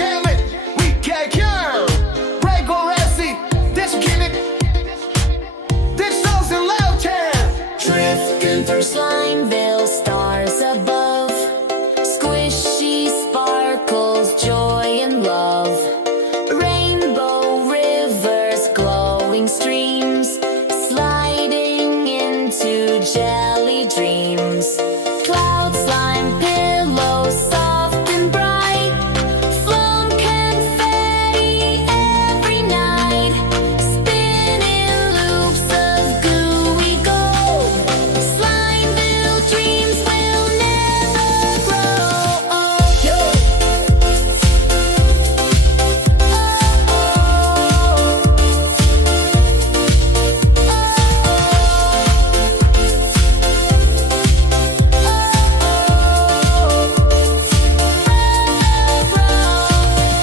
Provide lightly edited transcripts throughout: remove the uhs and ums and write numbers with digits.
jam it, we can't cure. Break or Essie, this kid it. This sounds in loud town. Drifting through Slimeville, stars above. Squishy sparkles, joy and love. Rainbow rivers, glowing streams, sliding into jelly dreams. Cloud slime pillows, soft and bright. Foam confetti every night. Spinning loops of gooey gold. Slimeville dreams will never grow old.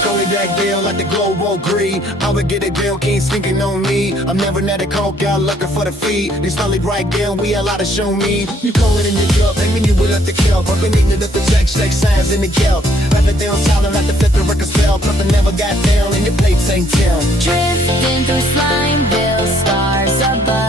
Call me that girl like the globe won't agree. I would get a girl, can't sneaking on me. I'm never at a coke out looking for the feet. They smelly bright girl, we a lot to show me. You call it in the club, they mean you will let the kill. Bumping into the project, like signs in the guilt. Rather down silent like the flip the record spell. Nothing never got down and your plates ain't down. Drifting through Slimeville, stars above.